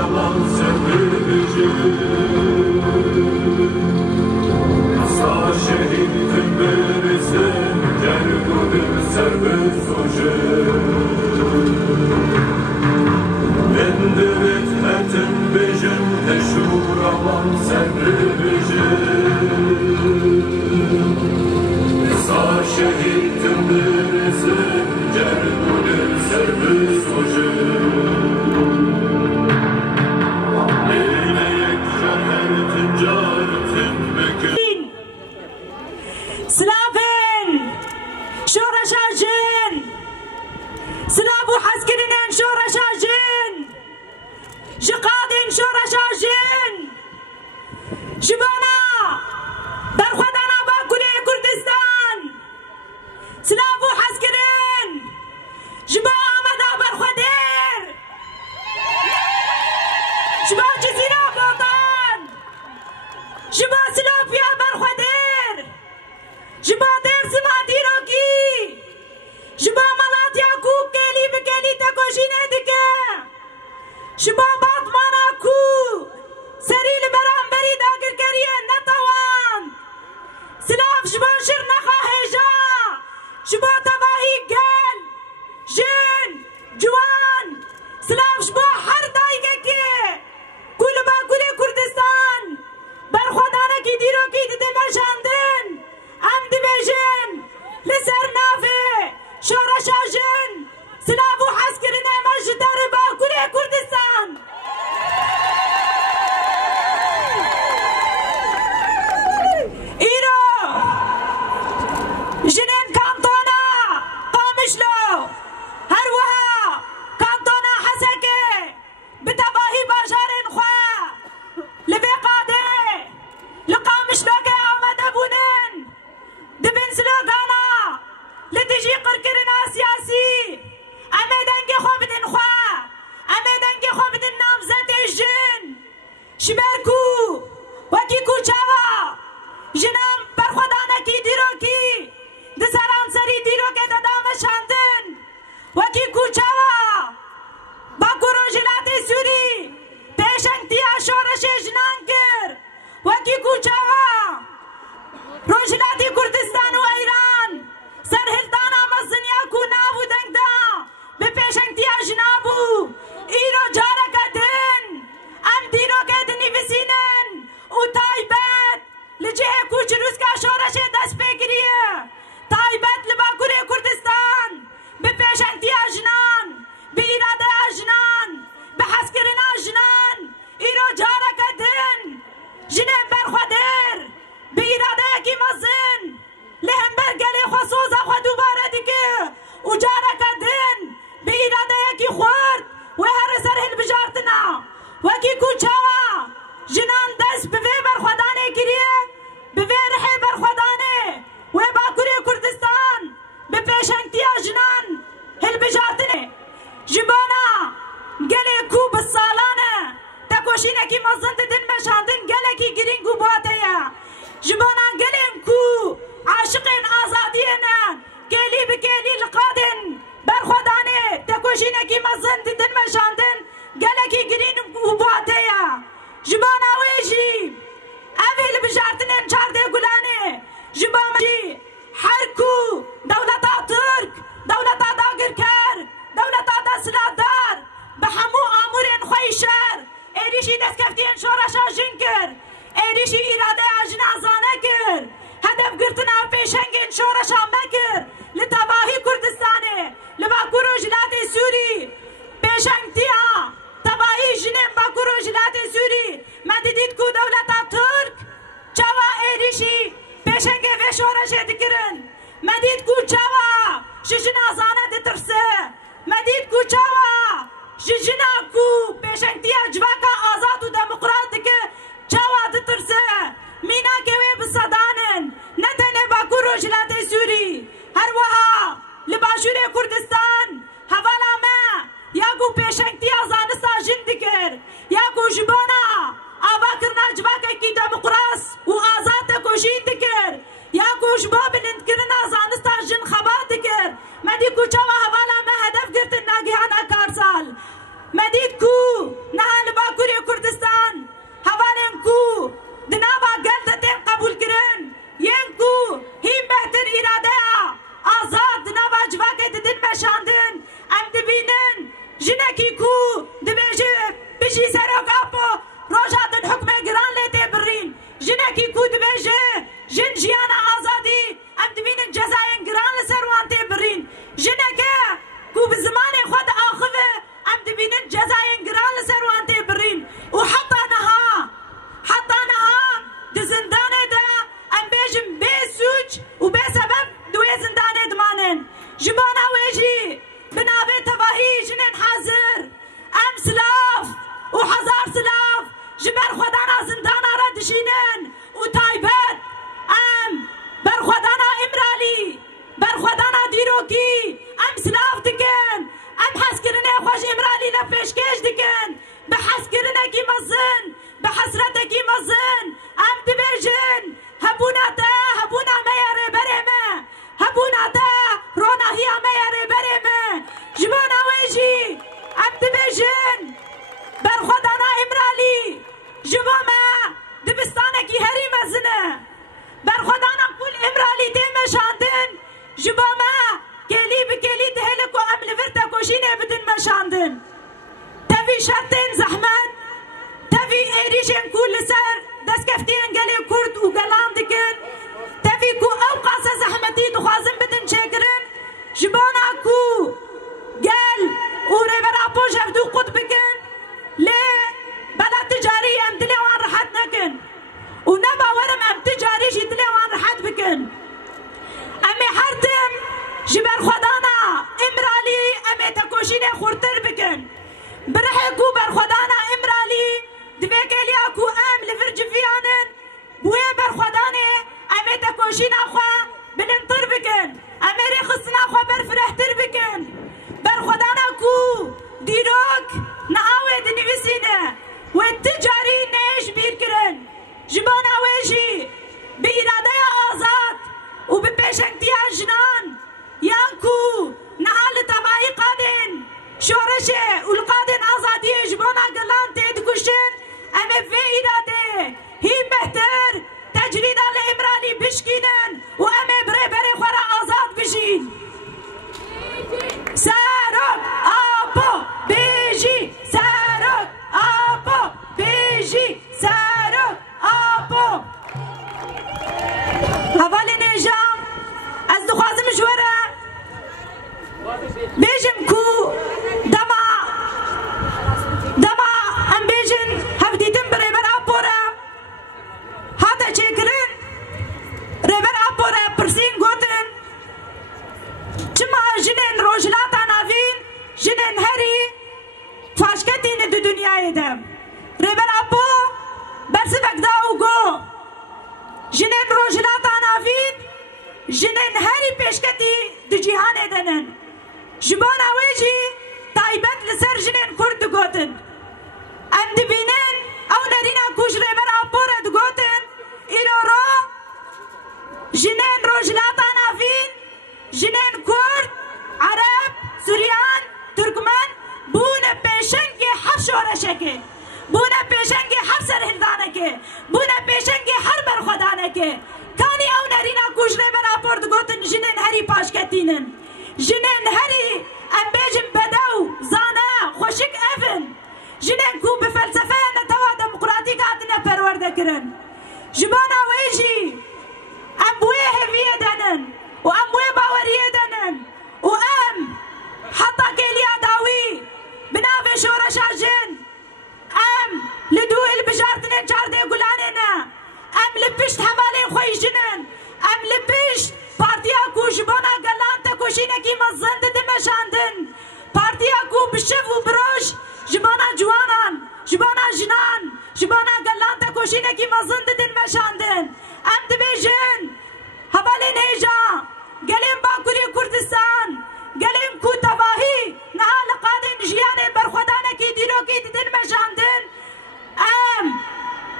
yalan sevdici Sağ şehittin berisin Gergudin serbest hoca Endirit etin bejim Teşur alan sevdici Sağ şehittin berisin Gergudin serbest hoca سلافن شورشاجن سلافو حسكرين شورشاجن جقادن شورشاجن جبانا برخدانا باكوري كردستان سلافو حسكرين جبا آمدا برخدير جبا جزيرة بوطان جبا سلافيا برخدير جبا دير سما ديروكي جبا مالاتيا كو كيلي بكيلي تكوشيني دكي جبا باطمانا كو سري لبرام بريد اگر كريه نتوان سلاف جبا شرنخا هجا جبا تباهي قل جن جوان سلاف جبا حر دايقكي كل با كل كردستان برخودانا كي ديروكي دي مجاندن ام دبيجن لسر نافي شورشاجن سلافو حسكرنا مجد ربا كله كردستان ايرو جنين كانتونا قامشلو هروها كانتونا حسكي بتباهي باجارين خوا لبي قادي لقامشلو كي عمد ابونن دبن سلوغانا لتجي قرقرنا سياسي امي دنگي خوبدن خوا امي دنگي خوبدن نامزد الجن شبركو وكي كوچاوا جنام برخودانا كي ديروكي دسران سري ديروكي ددام شاندن وكي كوچاوا باكو روجلاتي سوري پیشنگتیا شورش جنان کر وكي كوچاوا روجلاتی کردستان و ایران سرهلدانا مزنیا کو ناو دنگدا به پیشنگتی اجنابو ایرو جارکا دن ام دیرو که دنی وسینن و تایبت لجه کوچ روزکا شورش دست بگیریه تایبت لباکور کردستان به پیشنگتی اجنان به ایراده اجنان به حسکرین اجنان ایرو جارکا دن جنم برخودر به ایراده کی مزن لهم برگلی خصوصا خود دوباره دیگه و جارا کردن به ایراده کی خورد و هر سر هل بجارتنا و کی کوچاوا جنان دست به وی برخودانه گیریه به وی رحی برخودانه و باکوری کردستان به پیشنگتی جنان هل بجارتنه جبانا گلی کو بسالانه تکوشینه کی مزن دن مشاندن گلی کی گرینگو باته یا جبانا گلیم کو عاشقین آزادینا گلی بگلی لقادن برخودانه تکوشینه کی مزن دن مشاندن گلی کی گرینگو باته یا جبانا ویجی اویل بجارتنین چارده گلانه جبانا جی هر کو دولتا ترک دولتا داگرکر دولتا دسلادار به همو آمورین خویشر ایریشی دست کفتین شورشا جنکر ایریشی ایراده اجن ازانه کر هدف گرتنا پیشنگین شورشا مکر لتباهی کردستانه لباکورو جلات سوری پیشنگتیا تباهی جنم باکورو جلات سوری مددید کو دولتا ترک چاوا ایریشی پیشنگه و شورشه دکرن مدید کو چاوا شجن ازانه دترسه مدید کو چاوا ججنا کو پیشنگتیا جواکا آزاد و دموکراتیک چاوا دترسه مینا کوی بصدانن نتنه باکو روجلات سوری هر وها لباشور کردستان حوالا ما یاکو پیشنگتیا زانستا جندکر یاکو جبانا آبا کرنا جواکا کی دموکراس و آزاد تکوشید دکر یاکو جبا بلند کرنا زانستا جن خبات دکر مدی کو چاوا حوالا ما هدف گرتن ناگهانا کارسال مدید کو نهال باکو چیرۆک ئاپۆ ڕۆژهاتن حکمێ گران لێ تێبڕین ژنێکی کو دبێژێ ژن ژیانە ئازادی ئەم دبینن جەزایەن گران لەسەر وان تێبڕین ژنێکە کو bi zimanê xwe diaxive em dibînin cezayên giran li ser wan tê birîn û heta niha di zindanê de em bêjin bê sûç û bê sebeb di wê zindanê dimanin ji bona wê jî bi navê tevahî jinên hezir em silav û hezar silav ji ber xwedana zindana re dijînin û taybet em berxwedana İmralî berxwedana dîrokî em silav dikin em hezkirinê xwe ji İmralî re pêşkêş dikin bi hezkirinekî mezin bi hesretekî mezin em dibêjin hebûna te hebûna me ya rêberê me hebûna te ronahiya me ya rêberê me ji bona wê jî em dibêjin berxwedana İmralî ji bo me dibistanekî herî mezin e berxwedana kul İmralî tê meşandin ji bo me kelî bi kelî dihêle ku em li vir tekoşînê bidin meşandin tevî şertên zehmet tevî êrîşên ku li ser destkeftiyên gelê Kurd û gelan dikin tevî ku ew qase zehmetî dixwazin bidin çêkirin ji bona ku gel û rêbera poj hevdû qut bikin lê bela ticarî em dilê wan rihet nekin û ne bawerim em ticarî jî dilê wan rihet bikin em ê her tim ji ber xwedana İmralî em ê tekoşînê xurtir bikin birihê ku berxwedana İmralî divê kêliya ku em li vir civiyanin bi wê berxwedanê em ê tekoşîna xwe bilintir bikin em ê rêxistina xwe berfirehtir bikin berxwedana ku dîrok niha wê dinivîsîne wê ticarî nêj bîr kirin ji bona wê jî bi îradeya azad û bi pêşengtiya jinan yan ku niha li tevahî qadên şoreşê û li qadên azadiyê ji bona gelan tê dikuşin em ê vê îradê hîn behtir tecrîda li İmralî bişkînin û em ê bi rêberê xwe re azad bijîn serok apo bêjî serok apo bêjî serok apo hevalê nêjan ez dixwazim ji we re bêjim ku dema em bêjin hevdîtin bi rêber apo re hate çêkirin rêber apo re pirsîn gotin çima jinên rojhilata navîn jinên herî faşketîne di dunyayê de rêber apo bersivek da û got jinên rojhilata navîn jinên herî pêşketî di cîhanê de nin ji bona wê jî taybet li ser jinên Kurd digotin em dibînin ew nerîna ku ji rêber apo re digotin îro ro jinên rojhilata navîn jinên Kurd Arab Suryan Türkmen bûne pêşengê her şoreşekê bûne pêşengê her serhildanekê bûne pêşengê her berxwedanekê kanî ew nerîna ku ji rêber apo digotin jinên herî paşketînin jinên herî em bêjin bedew zane xweşik evin jinên ku bi felsefeya netewa demokratîk hatine perwerdekirin ji bona wê jî em bi wê hêviyê de nin û em wê baweriyê de nin û em heta kêliya dawî bi navê şoreşa jin em li dû hilbijartinên çardê gulanê ne em li pişt hevalên xwe jinin em li pişt partiya ku ji bona gelan tekoşînekî mezin didin meşandin partiya ku bi şev û bi roj ji bona ciwanan ji bona jinan ji bona gelan tekoşînekî mezin didin meşandin em dibêjin hevalên hêja gelên Bakurê Kurdistan gelên ku tevahî niha li qadên jiyanê berxwedanekî dîrokî didin meşandin em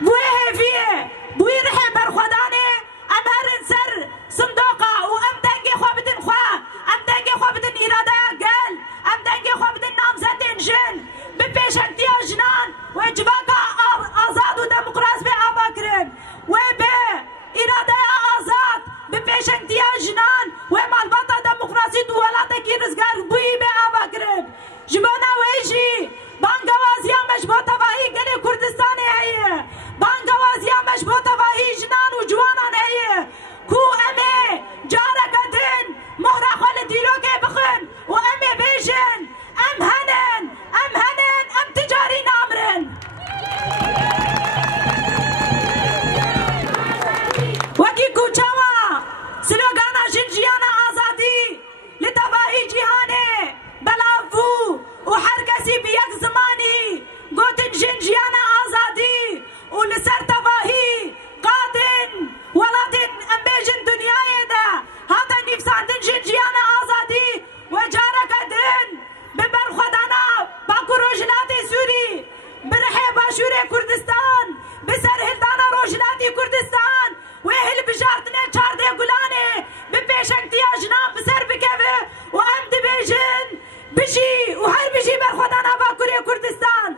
bi wê hêviyê bi wî rihê berxwedanê em herin ser sindoqa û em dengê xwe bidin xwe em dengê xwe bidin îradeya gel em dengê xwe bidin namzedên jin bi pêşengtiya jinan wê civaka azad û demokrat bê ava kirin wê bê îradeya azad bi pêşengtiya jinan wê malbata demokrasî û welatekî rizgar bûyî bê ava kirin ji bona wê jî bangewaziya me ji bo tevahî gelê بجين جيانا آزادي ولسر تفاهي قادن ولاتن أمبيجن دنياي دا هاتا نفساندن جين جيانا آزادي وجارك دن ببر خدانا باكو روجلاتي سوري برحي باشوري كردستان بسر هلدانا روجلاتي كردستان وهل بجارتنا چارده گلانه بپیشنگتیا جناب بسر بکوه و ام دبیجن بجی و هر بجی بر خدانا باکوری کردستان